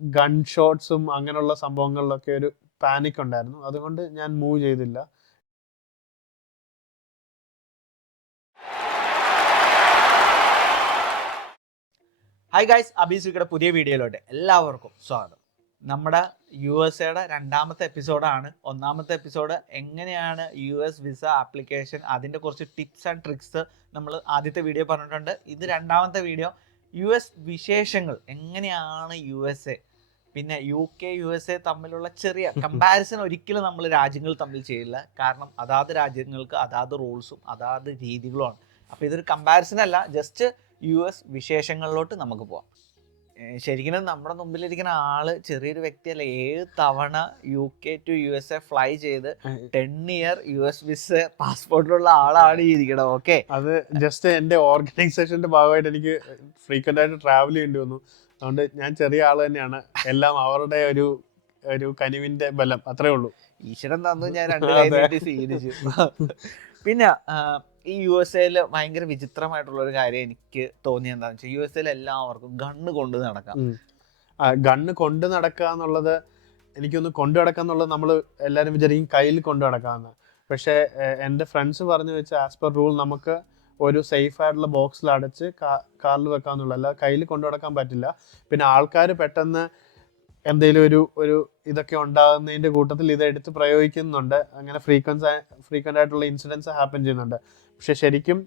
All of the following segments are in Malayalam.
ഗൺ ഷോട്ട്സും അങ്ങനെയുള്ള സംഭവങ്ങളിലൊക്കെ ഒരു പാനിക് ഉണ്ടായിരുന്നു. അതുകൊണ്ട് ഞാൻ മൂവ് ചെയ്തില്ല. ഹായ് ഗൈസ്, അബീസുക്കയുടെ പുതിയ വീഡിയോയിലോട്ട് എല്ലാവർക്കും സ്വാഗതം. നമ്മുടെ USA രണ്ടാമത്തെ എപ്പിസോഡാണ്. ഒന്നാമത്തെ എപ്പിസോഡ് എങ്ങനെയാണ് US വിസ ആപ്ലിക്കേഷൻ, അതിൻ്റെ കുറച്ച് ടിപ്സ് ആൻഡ് ട്രിക്സ് നമ്മൾ ആദ്യത്തെ വീഡിയോ പറഞ്ഞിട്ടുണ്ട്. ഇത് രണ്ടാമത്തെ വീഡിയോ, US വിശേഷങ്ങൾ, എങ്ങനെയാണ് USA, പിന്നെ UK USA തമ്മിലുള്ള ചെറിയ കമ്പാരിസൺ ഒരിക്കലും നമ്മൾ രാജ്യങ്ങൾ തമ്മിൽ ചെയ്യില്ല. കാരണം അതാത് രാജ്യങ്ങൾക്ക് അതാത് റൂൾസും അതാത് രീതികളുമാണ്. അപ്പോൾ ഇതൊരു കമ്പാരിസൺ അല്ല, ജസ്റ്റ് US വിശേഷങ്ങളിലോട്ട് നമുക്ക് പോവാം. ശരിക്കും നമ്മുടെ മുമ്പിലിരിക്കുന്ന ആള് ചെറിയൊരു വ്യക്തിയല്ല. 7 തവണ UK to USA ഫ്ലൈ ചെയ്ത് 10 year US വിസ പാസ്പോർട്ടിലുള്ള ആളാണ് ഈ ഇരിക്കണം. ഓക്കെ, അത് ജസ്റ്റ് എൻ്റെ ഓർഗനൈസേഷന്റെ ഭാഗമായിട്ട് എനിക്ക് ഫ്രീക്വന്റ് ആയിട്ട് ട്രാവൽ ചെയ്യേണ്ടി വന്നു. അതുകൊണ്ട് ഞാൻ ചെറിയ ആൾ തന്നെയാണ്. എല്ലാം അവരുടെ ഒരു കനിവിന്റെ ബലം, അത്രേ ഉള്ളൂ. ഈശ്വരൻ തന്നു, ഞാൻ 2 കൈ സ്വീകരിച്ചു. പിന്നെ ഈ USA ഭയങ്കര വിചിത്രമായിട്ടുള്ള ഒരു കാര്യം എനിക്ക് തോന്നിയത് എന്താണെന്ന് വെച്ചാൽ, USA എല്ലാവർക്കും ഗണ്ണ് കൊണ്ട് നടക്കാം. ഗണ്ണ് കൊണ്ട് നടക്കുക എന്നുള്ളത്, എനിക്കൊന്ന് കൊണ്ടു നടക്കുക എന്നുള്ളത് നമ്മൾ എല്ലാവരും വിചാരിക്കും കയ്യിൽ കൊണ്ടു നടക്കാമെന്ന്. പക്ഷേ എൻ്റെ ഫ്രണ്ട്സ് പറഞ്ഞു വെച്ചാൽ ആസ് പെർ റൂൾ നമുക്ക് ഒരു സേഫ് ആയിട്ടുള്ള ബോക്സിൽ അടച്ച് കാറിൽ വെക്കാമെന്നുള്ളൂ, അല്ല കയ്യിൽ കൊണ്ടു നടക്കാൻ പറ്റില്ല. പിന്നെ ആൾക്കാർ പെട്ടെന്ന് എന്തെങ്കിലും ഒരു ഇതൊക്കെ ഉണ്ടാകുന്നതിൻ്റെ കൂട്ടത്തിൽ ഇത് എടുത്ത് പ്രയോഗിക്കുന്നുണ്ട്. അങ്ങനെ ഫ്രീക്വൻ്റ് ആയിട്ടുള്ള ഇൻസിഡൻസ് ഹാപ്പൻ ചെയ്യുന്നുണ്ട്. പക്ഷെ ശരിക്കും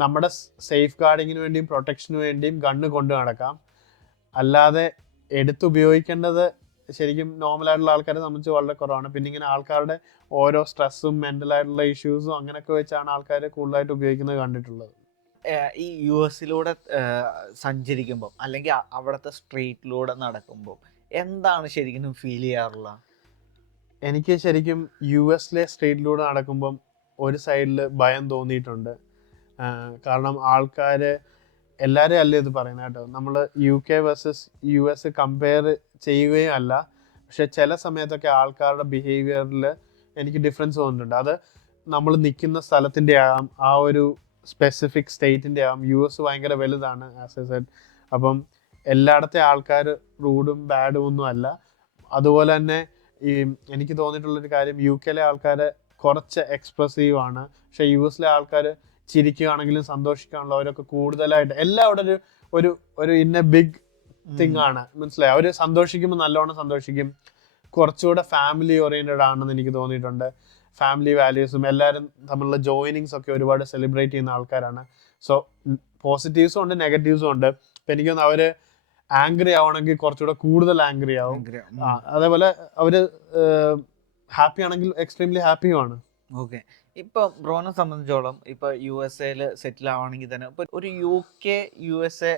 നമ്മുടെ സേഫ് ഗാർഡിങ്ങിന് വേണ്ടിയും പ്രൊട്ടക്ഷന് വേണ്ടിയും ഗണ്ണ് കൊണ്ട് നടക്കാം. അല്ലാതെ എടുത്തുപയോഗിക്കേണ്ടത് ശരിക്കും നോർമലായിട്ടുള്ള ആൾക്കാരെ സംബന്ധിച്ച് വളരെ കുറവാണ്. പിന്നെ ഇങ്ങനെ ആൾക്കാരുടെ ഓരോ സ്ട്രെസ്സും മെൻ്റലായിട്ടുള്ള ഇഷ്യൂസും അങ്ങനെയൊക്കെ വെച്ചാണ് ആൾക്കാർ കൂടുതലായിട്ട് ഉപയോഗിക്കുന്നത് കണ്ടിട്ടുള്ളത്. ഈ US സഞ്ചരിക്കുമ്പോൾ അല്ലെങ്കിൽ അവിടുത്തെ സ്ട്രീറ്റിലൂടെ നടക്കുമ്പോൾ എന്താണ് ശരിക്കും ഫീൽ ചെയ്യാറുള്ളത്? എനിക്ക് ശരിക്കും US സ്ട്രീറ്റിലൂടെ നടക്കുമ്പം ഒരു സൈഡിൽ ഭയം തോന്നിയിട്ടുണ്ട്. കാരണം ആൾക്കാർ എല്ലാവരും അല്ല ഇത് പറയുന്നത് കേട്ടോ. നമ്മൾ UK വേഴ്സസ് US കമ്പയർ ചെയ്യുകയും അല്ല. പക്ഷെ ചില സമയത്തൊക്കെ ആൾക്കാരുടെ ബിഹേവിയറിൽ എനിക്ക് ഡിഫറൻസ് തോന്നിയിട്ടുണ്ട്. അത് നമ്മൾ നിൽക്കുന്ന സ്ഥലത്തിൻ്റെ ആകാം, ആ ഒരു സ്പെസിഫിക് സ്റ്റേറ്റിൻ്റെ ആകാം. US ഭയങ്കര വലുതാണ് ആസ് എ സെഡ്. അപ്പം എല്ലായിടത്തെ ആൾക്കാർ റൂഡും ബാഡും ഒന്നും അല്ല. അതുപോലെ തന്നെ എനിക്ക് തോന്നിയിട്ടുള്ളൊരു കാര്യം, UK ആൾക്കാർ കുറച്ച് എക്സ്പ്രസീവ് ആണ്. പക്ഷെ US ആൾക്കാർ ചിരിക്കുകയാണെങ്കിലും സന്തോഷിക്കുകയാണല്ലോ, അവരൊക്കെ കൂടുതലായിട്ട് എല്ലാം അവിടെ ഒരു ഇന്ന ബിഗ് തിങ് ആണ്, മനസ്സിലായി. അവർ സന്തോഷിക്കുമ്പോൾ നല്ലോണം സന്തോഷിക്കും. കുറച്ചുകൂടെ ഫാമിലി ഓറിയൻറ്റഡ് ആണെന്ന് എനിക്ക് തോന്നിയിട്ടുണ്ട്. ഫാമിലി വാല്യൂസും എല്ലാവരും തമ്മിലുള്ള ജോയിനിങ്സ് ഒക്കെ ഒരുപാട് സെലിബ്രേറ്റ് ചെയ്യുന്ന ആൾക്കാരാണ്. സോ പോസിറ്റീവ്സും ഉണ്ട് നെഗറ്റീവ്സും ഉണ്ട്. ഇപ്പം എനിക്ക് തോന്നുന്നു അവർ ആംഗ്രി ആവണമെങ്കിൽ കുറച്ചുകൂടെ കൂടുതൽ ആംഗ്രി ആവും. അതേപോലെ അവര് ഹാപ്പി ആണെങ്കിൽ എക്സ്ട്രീംലി ഹാപ്പിയുമാണ്. ഓക്കെ, ഇപ്പൊ ബ്രോനെ സംബന്ധിച്ചോളം ഇപ്പൊ USA സെറ്റിൽ ആവണമെങ്കിൽ തന്നെ ഇപ്പൊ ഒരു UK USA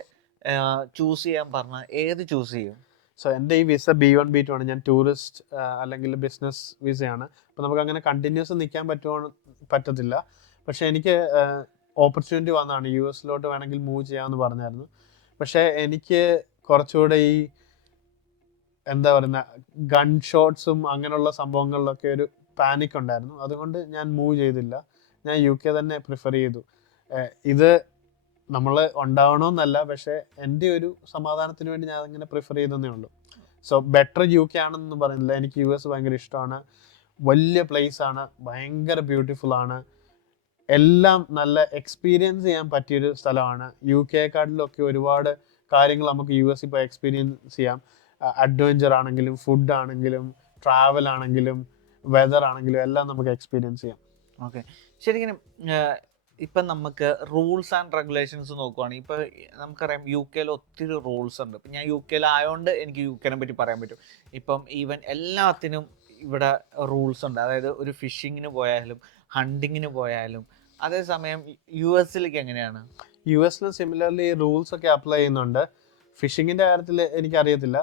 ചൂസ് ചെയ്യാൻ പറഞ്ഞാൽ ഏത് ചൂസ് ചെയ്യും? സോ എൻ്റെ ഈ വിസ B1 B2 ആണ്. ഞാൻ ടൂറിസ്റ്റ് അല്ലെങ്കിൽ ബിസിനസ് വിസയാണ്. അപ്പം നമുക്ക് അങ്ങനെ കണ്ടിന്യൂസ് നിൽക്കാൻ പറ്റത്തില്ല. പക്ഷെ എനിക്ക് ഓപ്പർച്യൂണിറ്റി വന്നതാണ്, US വേണമെങ്കിൽ മൂവ് ചെയ്യാമെന്ന് പറഞ്ഞായിരുന്നു. പക്ഷേ എനിക്ക് കുറച്ചുകൂടെ ഈ എന്താ പറയുന്ന ഗൺ ഷോട്ട്സും അങ്ങനെയുള്ള സംഭവങ്ങളിലൊക്കെ ഒരു പാനിക് ഉണ്ടായിരുന്നു. അതുകൊണ്ട് ഞാൻ മൂവ് ചെയ്തില്ല. ഞാൻ UK തന്നെ പ്രിഫർ ചെയ്തു. ഇത് നമ്മൾ ഉണ്ടാവണമെന്നല്ല, പക്ഷേ എൻ്റെ ഒരു സമാധാനത്തിന് വേണ്ടി ഞാൻ അങ്ങനെ പ്രിഫർ ചെയ്തതേ ഉള്ളൂ. സോ ബെറ്റർ UK ആണെന്നൊന്നും പറയുന്നില്ല. എനിക്ക് US ഭയങ്കര ഇഷ്ടമാണ്. വലിയ പ്ലേസ് ആണ്, ഭയങ്കര ബ്യൂട്ടിഫുൾ ആണ്, എല്ലാം നല്ല എക്സ്പീരിയൻസ് ചെയ്യാൻ പറ്റിയൊരു സ്ഥലമാണ്. UK ഒരുപാട് കാര്യങ്ങൾ നമുക്ക് US ഇപ്പോൾ എക്സ്പീരിയൻസ് ചെയ്യാം. അഡ്വഞ്ചർ ആണെങ്കിലും ഫുഡ് ആണെങ്കിലും ട്രാവൽ ആണെങ്കിലും വെതർ ആണെങ്കിലും എല്ലാം നമുക്ക് എക്സ്പീരിയൻസ് ചെയ്യാം. ഓക്കെ, ശരിക്കും ഇപ്പം നമുക്ക് റൂൾസ് ആൻഡ് റെഗുലേഷൻസ് നോക്കുവാണെങ്കിൽ ഇപ്പോൾ നമുക്കറിയാം UK ഒത്തിരി റൂൾസ് ഉണ്ട്. ഇപ്പം ഞാൻ UK ആയതുകൊണ്ട് എനിക്ക് UK പറ്റി പറയാൻ പറ്റും. ഇപ്പം ഈവൻ എല്ലാത്തിനും ഇവിടെ റൂൾസ് ഉണ്ട്. അതായത് ഒരു ഫിഷിങ്ങിന് പോയാലും ഹണ്ടിങ്ങിന് പോയാലും. അതേസമയം US എങ്ങനെയാണ്? US സിമിലർലി റൂൾസ് ഒക്കെ അപ്ലൈ ചെയ്യുന്നുണ്ട്. ഫിഷിങ്ങിൻ്റെ കാര്യത്തിൽ എനിക്കറിയത്തില്ല.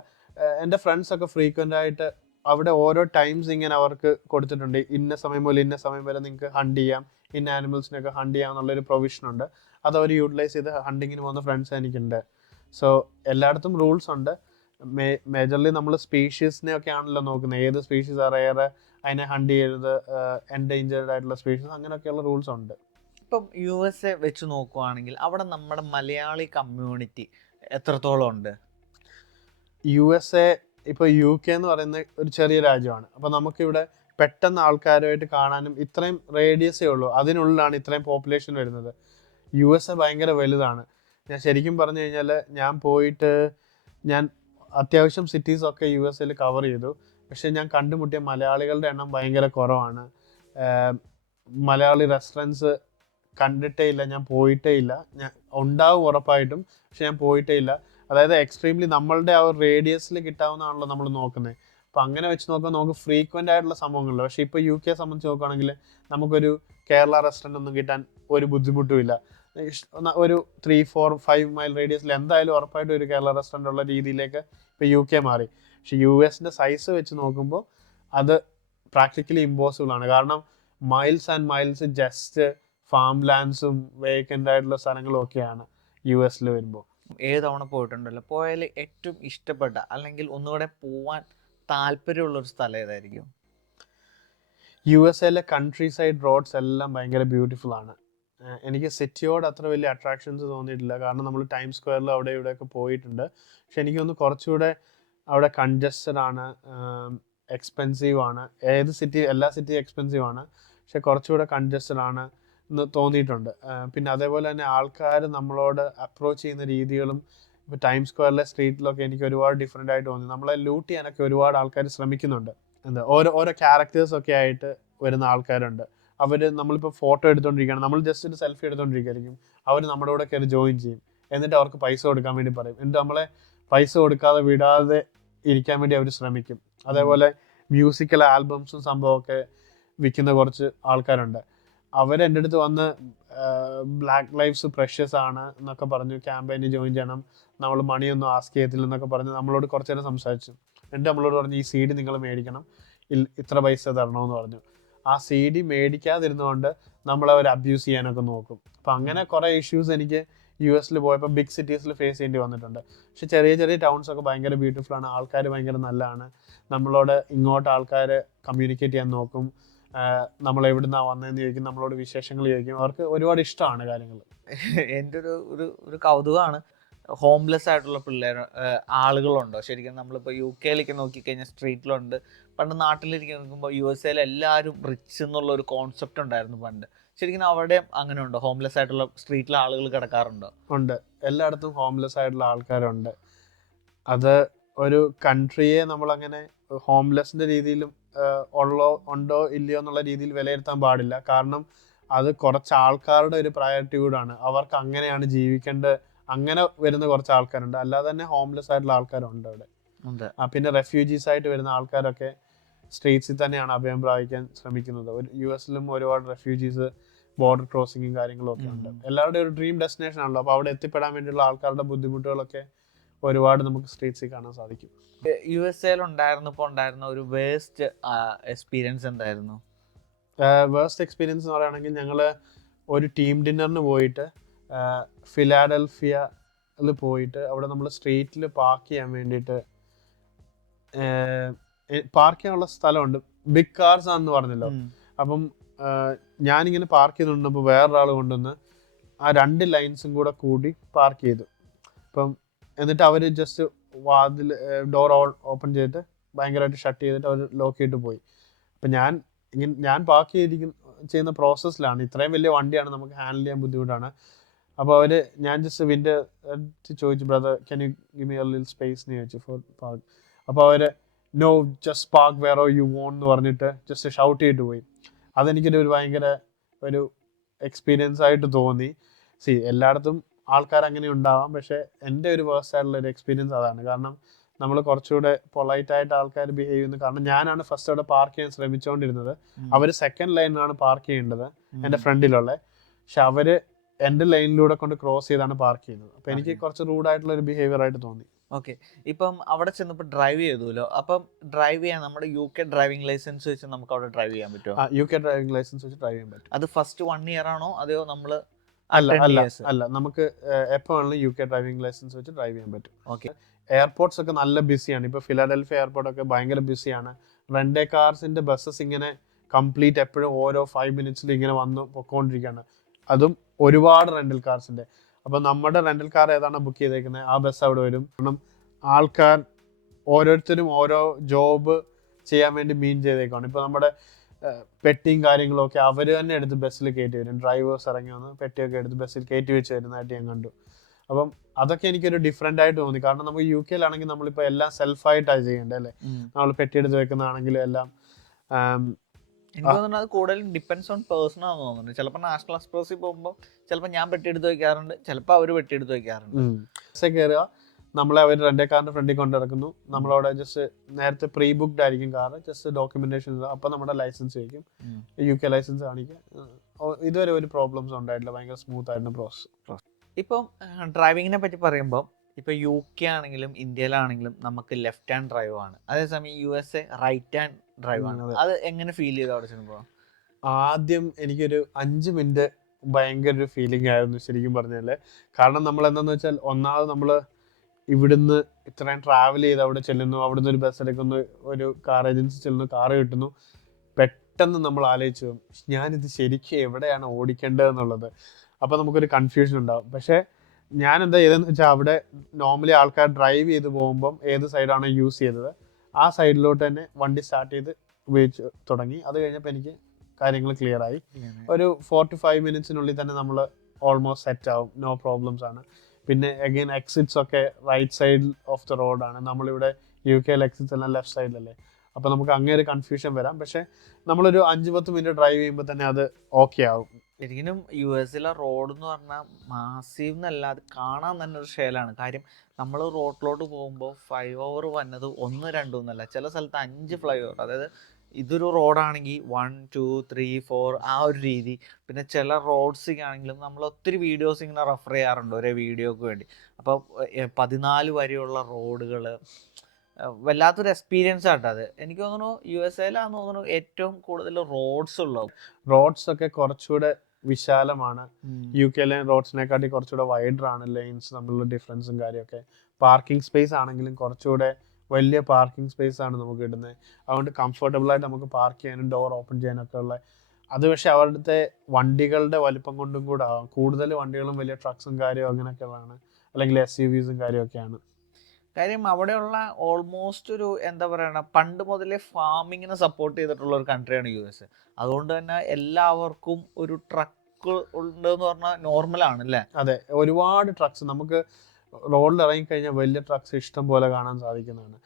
എൻ്റെ ഫ്രണ്ട്സൊക്കെ ഫ്രീക്വൻ്റ് ആയിട്ട് അവിടെ ഓരോ ടൈംസ് ഇങ്ങനെ അവർക്ക് കൊടുത്തിട്ടുണ്ട്. ഇന്ന സമയം മുതൽ ഇന്ന സമയം വരെ നിങ്ങൾക്ക് ഹണ്ട് ചെയ്യാം, ഇന്ന ആനിമൽസിനൊക്കെ ഹണ്ട് ചെയ്യാം എന്നുള്ളൊരു പ്രൊവിഷനുണ്ട്. അതവർ യൂട്ടിലൈസ് ചെയ്ത് ഹണ്ടിങ്ങിന് പോകുന്ന ഫ്രണ്ട്സ് എനിക്കുണ്ട്. സോ എല്ലായിടത്തും റൂൾസ് ഉണ്ട്. മേജർലി നമ്മൾ സ്പീഷീസിനെ ഒക്കെ ആണല്ലോ നോക്കുന്നത്. ഏത് സ്പീഷീസ് റെയർ, അതിനെ ഹണ്ട് ചെയ്യരുത്, എൻഡേഞ്ചേർഡ് ആയിട്ടുള്ള സ്പീഷീസ്, അങ്ങനെയൊക്കെയുള്ള റൂൾസ് ഉണ്ട്. ഇപ്പം USA വെച്ച് നോക്കുവാണെങ്കിൽ അവിടെ നമ്മുടെ മലയാളി കമ്മ്യൂണിറ്റി എത്രത്തോളം ഉണ്ട്? USA ഇപ്പോൾ UK എന്ന് പറയുന്ന ഒരു ചെറിയ രാജ്യമാണ്. അപ്പോൾ നമുക്കിവിടെ പെട്ടെന്ന് ആൾക്കാരുമായിട്ട് കാണാനും ഇത്രയും റേഡിയസേ ഉള്ളൂ, അതിനുള്ളിലാണ് ഇത്രയും പോപ്പുലേഷൻ വരുന്നത്. USA ഭയങ്കര വലുതാണ്. ഞാൻ ശരിക്കും പറഞ്ഞു കഴിഞ്ഞാൽ ഞാൻ അത്യാവശ്യം സിറ്റീസൊക്കെ USA കവർ ചെയ്തു. പക്ഷെ ഞാൻ കണ്ടുമുട്ടിയ മലയാളികളുടെ എണ്ണം ഭയങ്കര കുറവാണ്. മലയാളി റെസ്റ്റോറൻറ്റ്സ് കണ്ടിട്ടേ ഇല്ല, ഞാൻ പോയിട്ടേ ഇല്ല. ഞാൻ ഉണ്ടാവും ഉറപ്പായിട്ടും, പക്ഷെ ഞാൻ പോയിട്ടേ ഇല്ല. അതായത് എക്സ്ട്രീംലി നമ്മളുടെ ആ ഒരു റേഡിയസിൽ കിട്ടാവുന്നതാണല്ലോ നമ്മൾ നോക്കുന്നത്. അപ്പം അങ്ങനെ വെച്ച് നോക്കുമ്പോൾ നമുക്ക് ഫ്രീക്വൻ്റ് ആയിട്ടുള്ള സംഭവങ്ങളില്ല. പക്ഷേ ഇപ്പോൾ UK സംബന്ധിച്ച് നോക്കുകയാണെങ്കിൽ നമുക്കൊരു കേരള റെസ്റ്റോറൻറ്റ് ഒന്നും കിട്ടാൻ ഒരു ബുദ്ധിമുട്ടുമില്ല. ഒരു 3-4-5 മൈൽ റേഡിയസിൽ എന്തായാലും ഉറപ്പായിട്ടും ഒരു കേരള റെസ്റ്റോറൻ്റ് ഉള്ള രീതിയിലേക്ക് ഇപ്പോൾ UK മാറി. പക്ഷെ US സൈസ് വെച്ച് നോക്കുമ്പോൾ അത് പ്രാക്ടിക്കലി ഇമ്പോസിബിൾ ആണ്. കാരണം miles and miles just farm ലാൻഡ്സും വേക്കൻ്റ് ആയിട്ടുള്ള സ്ഥലങ്ങളും ഒക്കെയാണ് US വരുമ്പോൾ. തവണ പോയിട്ടുണ്ടല്ലോ, പോയാൽ ഏറ്റവും ഇഷ്ടപ്പെട്ട അല്ലെങ്കിൽ ഒന്നുകൂടെ പോവാൻ താല്പര്യമുള്ളൊരു സ്ഥലം ഏതായിരിക്കും? USA കൺട്രി സൈഡ് റോഡ്സ് എല്ലാം ഭയങ്കര ബ്യൂട്ടിഫുൾ ആണ്. എനിക്ക് സിറ്റിയോട് അത്ര വലിയ അട്രാക്ഷൻസ് തോന്നിയിട്ടില്ല. കാരണം നമ്മൾ ടൈം സ്ക്വയറിൽ അവിടെ ഇവിടെയൊക്കെ പോയിട്ടുണ്ട്. പക്ഷെ എനിക്കൊന്ന് കുറച്ചുകൂടെ അവിടെ കൺജസ്റ്റഡ് ആണ്, എക്സ്പെൻസീവ് ആണ്. എല്ലാ സിറ്റിയും എക്സ്പെൻസീവ് ആണ്, പക്ഷെ കുറച്ചുകൂടെ കൺജസ്റ്റഡ് ആണ് എന്ന് തോന്നിയിട്ടുണ്ട്. പിന്നെ അതേപോലെ തന്നെ ആൾക്കാർ നമ്മളോട് അപ്രോച്ച് ചെയ്യുന്ന രീതികളും ഇപ്പോൾ ടൈം സ്ക്വയറിലെ സ്ട്രീറ്റിലൊക്കെ എനിക്ക് ഒരുപാട് ഡിഫറെൻ്റ് ആയിട്ട് തോന്നി. നമ്മളെ ലൂട്ട് ചെയ്യാനൊക്കെ ഒരുപാട് ആൾക്കാർ ശ്രമിക്കുന്നുണ്ട്. ഓരോ ക്യാരക്ടേഴ്സൊക്കെ ആയിട്ട് വരുന്ന ആൾക്കാരുണ്ട്. നമ്മളിപ്പോൾ ഫോട്ടോ എടുത്തുകൊണ്ടിരിക്കുകയാണ്, നമ്മൾ ജസ്റ്റ് ഒരു സെൽഫി എടുത്തുകൊണ്ടിരിക്കുകയായിരിക്കും, അവർ നമ്മുടെ കൂടെ കയറി ജോയിൻ ചെയ്യും. എന്നിട്ട് അവർക്ക് പൈസ കൊടുക്കാൻ വേണ്ടി പറയും. എന്നിട്ട് നമ്മളെ പൈസ കൊടുക്കാതെ വിടാതെ ഇരിക്കാൻ വേണ്ടി അവർ ശ്രമിക്കും. അതേപോലെ മ്യൂസിക്കൽ ആൽബംസും സംഭവമൊക്കെ വിൽക്കുന്ന കുറച്ച് ആൾക്കാരുണ്ട്. അവരെൻ്റെ അടുത്ത് വന്ന് ബ്ലാക്ക് ലൈഫ്സ് പ്രഷ്യസ് ആണ് എന്നൊക്കെ പറഞ്ഞു, ക്യാമ്പയിന് ജോയിൻ ചെയ്യണം, നമ്മൾ മണിയൊന്നും ആസ്ക് ചെയ്യത്തില്ല എന്നൊക്കെ പറഞ്ഞ് നമ്മളോട് കുറച്ച് നേരം സംസാരിച്ചു. എന്നിട്ട് നമ്മളോട് പറഞ്ഞു, ഈ CD നിങ്ങൾ മേടിക്കണം, ഇത്ര പൈസ തരണമെന്ന് പറഞ്ഞു. ആ CD മേടിക്കാതിരുന്നുകൊണ്ട് നമ്മളവർ അബ്യൂസ് ചെയ്യാനൊക്കെ നോക്കും. അപ്പം അങ്ങനെ കുറേ ഇഷ്യൂസ് എനിക്ക് US പോയപ്പോൾ ബിഗ് സിറ്റീസിൽ ഫേസ് ചെയ്യേണ്ടി വന്നിട്ടുണ്ട്. പക്ഷെ ചെറിയ ചെറിയ ടൗൺസൊക്കെ ഭയങ്കര ബ്യൂട്ടിഫുൾ ആണ്, ആൾക്കാർ ഭയങ്കര നല്ലതാണ്. നമ്മളോട് ഇങ്ങോട്ട് ആൾക്കാർ കമ്മ്യൂണിക്കേറ്റ് ചെയ്യാൻ നോക്കും, നമ്മൾ എവിടുന്നാണ് വന്നതെന്ന് ചോദിക്കും, നമ്മളോട് വിശേഷങ്ങൾ ചോദിക്കും. അവർക്ക് ഒരുപാട് ഇഷ്ടമാണ് കാര്യങ്ങൾ. എൻ്റെ ഒരു കൗതുകമാണ്, ഹോംലെസ് ആയിട്ടുള്ള ആളുകളുണ്ടോ ശരിക്കും? നമ്മളിപ്പോൾ UK നോക്കിക്കഴിഞ്ഞാൽ സ്ട്രീറ്റിലുണ്ട്. പണ്ട് നാട്ടിലിരിക്കുമ്പോൾ USA എല്ലാവരും റിച്ച് എന്നുള്ള ഒരു കോൺസെപ്റ്റ് ഉണ്ടായിരുന്നു പണ്ട്. ശരിക്കും അവിടെ അങ്ങനെ ഉണ്ടോ? ഹോംലെസ് ആയിട്ടുള്ള സ്ട്രീറ്റിലെ ആളുകൾ കിടക്കാറുണ്ടോ? ഉണ്ട്, എല്ലായിടത്തും ഹോംലെസ് ആയിട്ടുള്ള ആൾക്കാരുണ്ട്. അത് ഒരു കൺട്രിയെ നമ്മളങ്ങനെ ഹോംലെസ്സിൻ്റെ രീതിയിലും ഉണ്ടോ ഇല്ലയോ എന്നുള്ള രീതിയിൽ വിലയിരുത്താൻ പാടില്ല. കാരണം അത് കുറച്ച് ആൾക്കാരുടെ ഒരു പ്രയോറിറ്റി കൂടാണ്. അവർക്ക് അങ്ങനെയാണ് ജീവിക്കേണ്ടത്, അങ്ങനെ വരുന്ന കുറച്ച് ആൾക്കാരുണ്ട്. അല്ലാതെ തന്നെ ഹോംലെസ് ആയിട്ടുള്ള ആൾക്കാരുണ്ട് അവിടെ. പിന്നെ റെഫ്യൂജീസ് ആയിട്ട് വരുന്ന ആൾക്കാരൊക്കെ സ്ട്രീറ്റ്സിൽ തന്നെയാണ് അഭയം പ്രാപിക്കാൻ ശ്രമിക്കുന്നത്. US ഒരുപാട് റെഫ്യൂജീസ് ബോർഡർ ക്രോസിങ്ങും കാര്യങ്ങളും ഒക്കെ ഉണ്ട്. എല്ലാവരുടെയും ഒരു ഡ്രീം ഡെസ്റ്റിനേഷൻ ആണല്ലോ. അപ്പോൾ അവിടെ എത്തിപ്പെടാൻ വേണ്ടിയുള്ള ആൾക്കാരുടെ ബുദ്ധിമുട്ടുകളൊക്കെ ഒരുപാട് നമുക്ക് സ്ട്രീറ്റ്സിൽ കാണാൻ സാധിക്കും. USA ഉണ്ടായിരുന്ന ഒരു വേസ്റ്റ് എക്സ്പീരിയൻസ് എന്തായിരുന്നു? വേസ്റ്റ് എക്സ്പീരിയൻസ് എന്ന് പറയുകയാണെങ്കിൽ, ഞങ്ങൾ ഒരു ടീം ഡിന്നറിന് പോയിട്ട് ഫിലാഡൽഫിയയിൽ പോയിട്ട് അവിടെ നമ്മൾ സ്ട്രീറ്റിൽ പാർക്ക് ചെയ്യാൻ വേണ്ടിയിട്ട്, പാർക്ക് ചെയ്യാനുള്ള സ്ഥലമുണ്ട്, ബിഗ് കാർസ് ആണെന്ന് പറഞ്ഞല്ലോ. അപ്പം ഞാനിങ്ങനെ പാർക്ക് ചെയ്തുകൊണ്ടപ്പോൾ വേറൊരാൾ കൊണ്ടുവന്ന് ആ 2 ലൈൻസും കൂടി പാർക്ക് ചെയ്തു. അപ്പം എന്നിട്ട് അവർ ജസ്റ്റ് ഡോർ ഓപ്പൺ ചെയ്തിട്ട് ഭയങ്കരമായിട്ട് ഷട്ട് ചെയ്തിട്ട് അവർ ലോക്ക് ചെയ്തിട്ട് പോയി. അപ്പം ഞാൻ പാർക്ക് ചെയ്യുന്ന പ്രോസസ്സിലാണ്. ഇത്രയും വലിയ വണ്ടിയാണ്, നമുക്ക് ഹാൻഡിൽ ചെയ്യാൻ ബുദ്ധിമുട്ടാണ്. അപ്പോൾ ഞാൻ ജസ്റ്റ് വിൻഡോ ചോദിച്ചു, brother can you give me a little space എന്ന് ചോദിച്ചു ഫോർ പാർക്ക്. അപ്പോൾ no, just park where you want എന്ന് പറഞ്ഞിട്ട് ജസ്റ്റ് ഷൗട്ട് ചെയ്തിട്ട് പോയി. അതെനിക്കൊരു ഭയങ്കര ഒരു എക്സ്പീരിയൻസ് ആയിട്ട് തോന്നി. എല്ലായിടത്തും ആൾക്കാർ അങ്ങനെ ഉണ്ടാവാം, പക്ഷെ എൻ്റെ ഒരു വേഴ്സ്റ്റ് ആയിട്ടുള്ള ഒരു എക്സ്പീരിയൻസ് അതാണ്. കാരണം നമ്മൾ കുറച്ചുകൂടെ പൊളൈറ്റ് ആയിട്ട് ആൾക്കാർ ബിഹേവ് ചെയ്യുന്നു. കാരണം ഞാനാണ് ഫസ്റ്റ് അവിടെ പാർക്ക് ചെയ്യാൻ ശ്രമിച്ചുകൊണ്ടിരുന്നത്. അവർ സെക്കൻഡ് ലൈനിലാണ് പാർക്ക് ചെയ്യേണ്ടത്, എൻ്റെ ഫ്രണ്ടിലുള്ള. പക്ഷെ അവർ എൻ്റെ ലൈനിലൂടെ കൊണ്ട് ക്രോസ് ചെയ്താണ് പാർക്ക് ചെയ്യുന്നത്. അപ്പോൾ എനിക്ക് കുറച്ച് റൂഡായിട്ടുള്ള ഒരു ബിഹേവിയർ ആയിട്ട് തോന്നി. ഓക്കെ, ഇപ്പം അവിടെ ചെന്നപ്പോൾ ഡ്രൈവ് ചെയ്തുല്ലോ. അപ്പം ഡ്രൈവ് ചെയ്യാൻ നമ്മുടെ UK ഡ്രൈവിംഗ് ലൈസൻസ് വെച്ച് നമുക്ക് അവിടെ ഡ്രൈവ് ചെയ്യാൻ പറ്റുമോ? UK ഡ്രൈവിംഗ് ലൈസൻസ് വെച്ച് ഡ്രൈവ് ചെയ്യാൻ പറ്റും. അത് ഫസ്റ്റ് 1 ഇയർ ആണോ അതെയോ നമ്മൾ? അല്ല, നമുക്ക് എപ്പോൾ വേണമെങ്കിലും UK ഡ്രൈവിംഗ് ലൈസൻസ് വെച്ച് ഡ്രൈവ് ചെയ്യാൻ പറ്റും. ഓക്കെ. എയർപോർട്ട്സ് ഒക്കെ നല്ല ബിസിയാണ്. ഇപ്പോൾ ഫിലാഡൽഫിയ എയർപോർട്ടൊക്കെ ഭയങ്കര ബിസിയാണ്. റെന്റ് എ കാർസിന്റെ ബസ്സസ് ഇങ്ങനെ കംപ്ലീറ്റ് എപ്പോഴും ഓരോ 5 മിനിറ്റ്സിൽ ഇങ്ങനെ വന്ന് പൊക്കോണ്ടിരിക്കുകയാണ്. അതും ഒരുപാട് റെന്റൽ കാർസിന്റെ. അപ്പോൾ നമ്മുടെ റെന്റൽ കാർ ഏതാണോ ബുക്ക് ചെയ്തേക്കുന്നത് ആ ബസ് അവിടെ വരും. കാരണം ആൾക്കാർ ഓരോരുത്തരും ഓരോ ജോബ് ചെയ്യാൻ വേണ്ടി മീൻ ചെയ്തേക്കാണ്. ഇപ്പോൾ നമ്മുടെ പെട്ടിയും കാര്യങ്ങളൊക്കെ അവർ തന്നെ എടുത്ത് ബസ്സിൽ കയറ്റി വരും. ഡ്രൈവേഴ്സ് ഇറങ്ങി വന്ന് പെട്ടിയൊക്കെ എടുത്ത് ബസ്സിൽ കയറ്റി വെച്ച് തരുന്നതായിട്ട് ഞാൻ കണ്ടു. അപ്പം അതൊക്കെ എനിക്കൊരു ഡിഫറെൻ്റ് ആയിട്ട് തോന്നി. കാരണം നമുക്ക് യു കെയിലാണെങ്കിൽ നമ്മളിപ്പോൾ എല്ലാം സെൽഫായിട്ടാണ് ചെയ്യേണ്ടത് അല്ലേ. നമ്മൾ പെട്ടി എടുത്ത് വെക്കുന്നതാണെങ്കിലും എല്ലാം എനിക്ക് തോന്നുന്നു അത് കൂടുതലും ഡിപ്പെൻസ് ഓൺ പേഴ്സൺ ആണെന്ന് തോന്നുന്നു. ചിലപ്പോൾ നാഷണൽ എക്സ്പ്രസിൽ പോകുമ്പോൾ ചിലപ്പോൾ ഞാൻ പെട്ടിയെടുത്ത് വയ്ക്കാറുണ്ട്, ചിലപ്പോൾ അവർ പെട്ടിയെടുത്ത് വയ്ക്കാറുണ്ട്. ബസ്സിൽ കയറുക, നമ്മളെ അവർ റെൻ്റേ കാറിൻ്റെ ഫ്രണ്ടിൽ കൊണ്ടിറക്കുന്നു. നമ്മളവിടെ ജസ്റ്റ് നേരത്തെ പ്രീ ബുക്ക്ഡ് ആയിരിക്കും കാറ്, ജസ്റ്റ് ഡോക്യുമെന്റേഷൻ അപ്പോൾ നമ്മുടെ ലൈസൻസ് ചോദിക്കും, യു കെ ലൈസൻസ് കാണിക്കും. ഇതുവരെ ഒരു പ്രോബ്ലംസ് ഉണ്ടായിട്ടില്ല, ഭയങ്കര സ്മൂത്ത് ആയിരുന്നു പ്രോസസ്. ഇപ്പം ഡ്രൈവിങ്ങിനെ പറ്റി പറയുമ്പോൾ ഇപ്പോൾ യു കെ ആണെങ്കിലും ഇന്ത്യയിലാണെങ്കിലും നമുക്ക് ലെഫ്റ്റ് ഹാൻഡ് ഡ്രൈവ് ആണ്, അതേസമയം USA റൈറ്റ് ഹാൻഡ് ഡ്രൈവ് ആണ്. അത് എങ്ങനെ ഫീൽ ചെയ്തു അവിടെ ചെന്നപ്പോൾ? ആദ്യം എനിക്കൊരു 5 മിനിറ്റ് ഭയങ്കര ഒരു ഫീലിംഗ് ആയിരുന്നു ശരിക്കും പറഞ്ഞാൽ. കാരണം നമ്മൾ എന്താണെന്ന് വെച്ചാൽ, ഒന്നാമത് നമ്മൾ ഇവിടുന്ന് ഇത്രയും ട്രാവൽ ചെയ്ത് അവിടെ ചെല്ലുന്നു, അവിടുന്ന് ഒരു ബസ് എടുക്കുന്നു, ഒരു കാർ ഏജൻസി ചെല്ലുന്നു, കാറ് കിട്ടുന്നു. പെട്ടെന്ന് നമ്മൾ ആലോചിച്ചു ഞാനിത് ശരിക്കും എവിടെയാണ് ഓടിക്കേണ്ടതെന്നുള്ളത്. അപ്പോൾ നമുക്കൊരു കൺഫ്യൂഷൻ ഉണ്ടാകും. പക്ഷേ ഞാൻ എന്താ ചെയ്തതെന്ന് വെച്ചാൽ, അവിടെ നോർമലി ആൾക്കാർ ഡ്രൈവ് ചെയ്ത് പോകുമ്പം ഏത് സൈഡാണോ യൂസ് ചെയ്തത് ആ സൈഡിലോട്ട് തന്നെ വണ്ടി സ്റ്റാർട്ട് ചെയ്ത് ഉപയോഗിച്ച് തുടങ്ങി. അത് കഴിഞ്ഞപ്പോൾ എനിക്ക് കാര്യങ്ങൾ ക്ലിയർ ആയി. ഒരു 4 to 5 മിനിറ്റ്സിനുള്ളിൽ തന്നെ നമ്മൾ ഓൾമോസ്റ്റ് സെറ്റ് ആവും, നോ പ്രോബ്ലംസ് ആണ്. പിന്നെ അഗെയിൻ എക്സിറ്റ്സ് ഒക്കെ റൈറ്റ് സൈഡ് ഓഫ് ദ റോഡാണ്. നമ്മളിവിടെ യു കെയിൽ എക്സിറ്റ്സ് എല്ലാം ലെഫ്റ്റ് സൈഡിലല്ലേ. അപ്പോൾ നമുക്ക് അങ്ങനെ ഒരു കൺഫ്യൂഷൻ വരാം. പക്ഷേ നമ്മളൊരു 5-10 മിനിറ്റ് ഡ്രൈവ് ചെയ്യുമ്പോൾ തന്നെ അത് ഓക്കെ ആവും. ശരിക്കും US റോഡ് എന്ന് പറഞ്ഞാൽ മാസീവ് എന്നല്ല, അത് കാണാൻ തന്നെ ഒരു ഷേലാണ്. കാര്യം നമ്മൾ റോഡിലോട്ട് പോകുമ്പോൾ ഫ്ലൈ ഓവർ വന്നത് 1, 2 എന്നല്ല, ചില സ്ഥലത്ത് 5 ഫ്ലൈ ഓവർ. അതായത് ഇതൊരു റോഡാണെങ്കിൽ 1, 2, 3, 4 ആ ഒരു രീതി. പിന്നെ ചില റോഡ്സൊക്കെ ആണെങ്കിലും നമ്മൾ ഒത്തിരി വീഡിയോസ് ഇങ്ങനെ റെഫർ ചെയ്യാറുണ്ട് ഒരേ വീഡിയോക്ക് വേണ്ടി. അപ്പോൾ 14 വരെയുള്ള റോഡുകൾ വല്ലാത്തൊരു എക്സ്പീരിയൻസ് ആട്ടോ അത്. എനിക്ക് തോന്നുന്നു USA തോന്നുന്നു ഏറ്റവും കൂടുതൽ റോഡ്സ് ഉള്ളത്. റോഡ്സ് ഒക്കെ കുറച്ചുകൂടെ വിശാലമാണ്. യു കെയിലെ റോഡ്സിനെക്കാട്ടി കുറച്ചുകൂടെ വൈഡറാണ് ലെയിൻസ് തമ്മിലുള്ള ഡിഫറൻസും കാര്യമൊക്കെ. പാർക്കിംഗ് സ്പേസ് ആണെങ്കിലും കുറച്ചുകൂടെ വലിയ പാർക്കിംഗ് സ്പേസ് ആണ് നമുക്ക് കിട്ടുന്നത്. അതുകൊണ്ട് കംഫർട്ടബിൾ ആയിട്ട് നമുക്ക് പാർക്ക് ചെയ്യാനും ഡോർ ഓപ്പൺ ചെയ്യാനൊക്കെ ഉള്ള അത്. പക്ഷേ അവരുടെ വണ്ടികളുടെ വലിപ്പം കൊണ്ടും കൂടെ ആവാം. കൂടുതൽ വണ്ടികളും വലിയ ട്രക്സും കാര്യവും അങ്ങനെയൊക്കെയാണ്, അല്ലെങ്കിൽ SUVസും കാര്യമൊക്കെയാണ്. കാര്യം അവിടെയുള്ള ഓൾമോസ്റ്റ് ഒരു എന്താ പറയുക, പണ്ട് മുതലേ ഫാമിങ്ങിനെ സപ്പോർട്ട് ചെയ്തിട്ടുള്ള ഒരു കൺട്രിയാണ് US. അതുകൊണ്ട് തന്നെ എല്ലാവർക്കും ഒരു ട്രക്ക് ഉണ്ട് എന്ന് പറഞ്ഞാൽ നോർമലാണ് അല്ലേ. അതെ, ഒരുപാട് ട്രക്സ് നമുക്ക് റോഡിൽ ഇറങ്ങിക്കഴിഞ്ഞാൽ വലിയ ട്രക്സ് ഇഷ്ടം പോലെ കാണാൻ സാധിക്കുന്നതാണ്.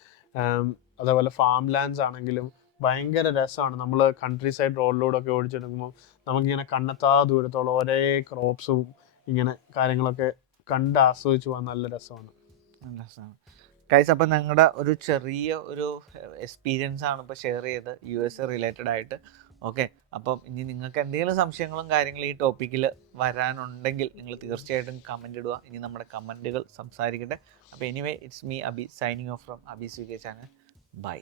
അതേപോലെ ഫാം ലാൻഡ്സ് ആണെങ്കിലും ഭയങ്കര രസമാണ്. നമ്മൾ കൺട്രി സൈഡ് റോഡിലൂടെ ഒക്കെ ഓടിച്ചെടുക്കുമ്പോൾ നമുക്കിങ്ങനെ കണ്ണെത്താ ദൂരത്തോളം ഒരേ ക്രോപ്സും ഇങ്ങനെ കാര്യങ്ങളൊക്കെ കണ്ട് ആസ്വദിച്ച് പോകാൻ നല്ല രസമാണ്. ഗൈസ്, അപ്പം ഞങ്ങളുടെ ഒരു ചെറിയ ഒരു എക്സ്പീരിയൻസ് ആണ് ഇപ്പോൾ ഷെയർ ചെയ്ത് USA റിലേറ്റഡ് ആയിട്ട്. ഓക്കെ, അപ്പം ഇനി നിങ്ങൾക്ക് എന്തെങ്കിലും സംശയങ്ങളും കാര്യങ്ങളും ഈ ടോപ്പിക്കിൽ വരാനുണ്ടെങ്കിൽ നിങ്ങൾ തീർച്ചയായിട്ടും കമൻ്റ് ഇടുക. ഇനി നമ്മുടെ കമൻറ്റുകൾ സംസാരിക്കട്ടെ. അപ്പോൾ anyway, it's me Abi signing off from Abi's UK channel. By.